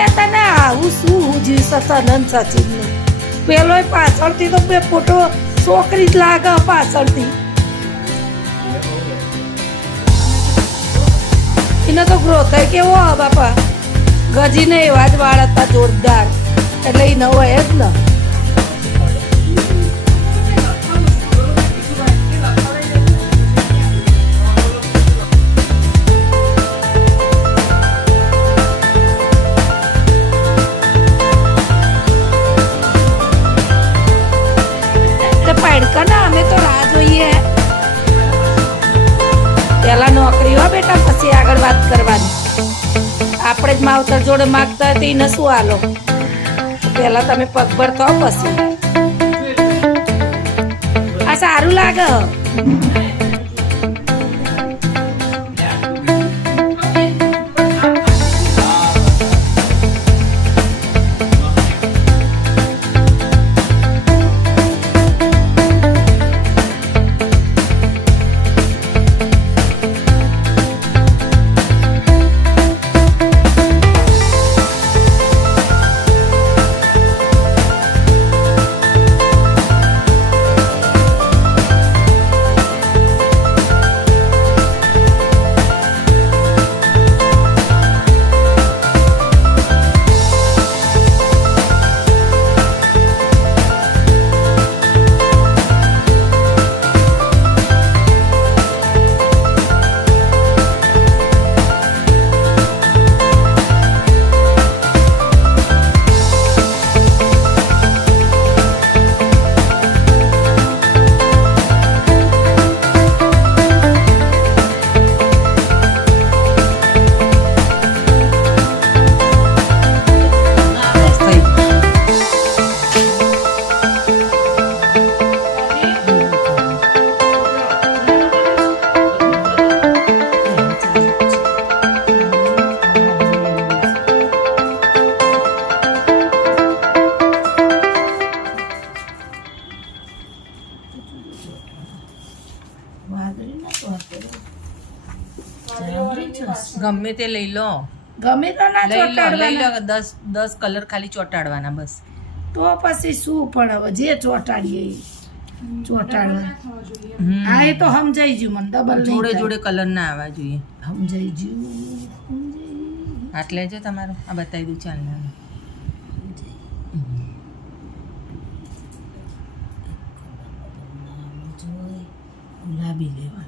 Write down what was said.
એટલે તને આવું શું જીવશે તનન સચિનનું પેલો પાછળથી તો બે ફોટો છોકરી જ લાગે પાછળથી એને તો ગ્રોથ કેવો બાપા ગજીને એવા જ વાળ હતા જોરદાર એટલે એ નવો એ જ ને અમે તો રાહ જોઈએ પેલા નોકરી હો બેટા પછી આગળ વાત કરવાની આપણે જ માવતર જોડે માગતા હોય તો એને શું હાલો પેલા તમે પગભર થો પછી આ સારું લાગે ગમે તે લઈ લો ગમે તો ના લઈ લો ચોટાડવાના 10 કલર ખાલી ચોટાડવાના બસ તો પછી શું પણ હવે જે ચોટાડીએ એ ચોટાડવા હા એ તો સમજાઈ ગયું મને ડબલ જોડે જોડે કલર ના આવવા જોઈએ સમજાઈ ગયું આટલે જો તમારું આ બતાવી દઉં ચાલ ના ગુલાબી લેવા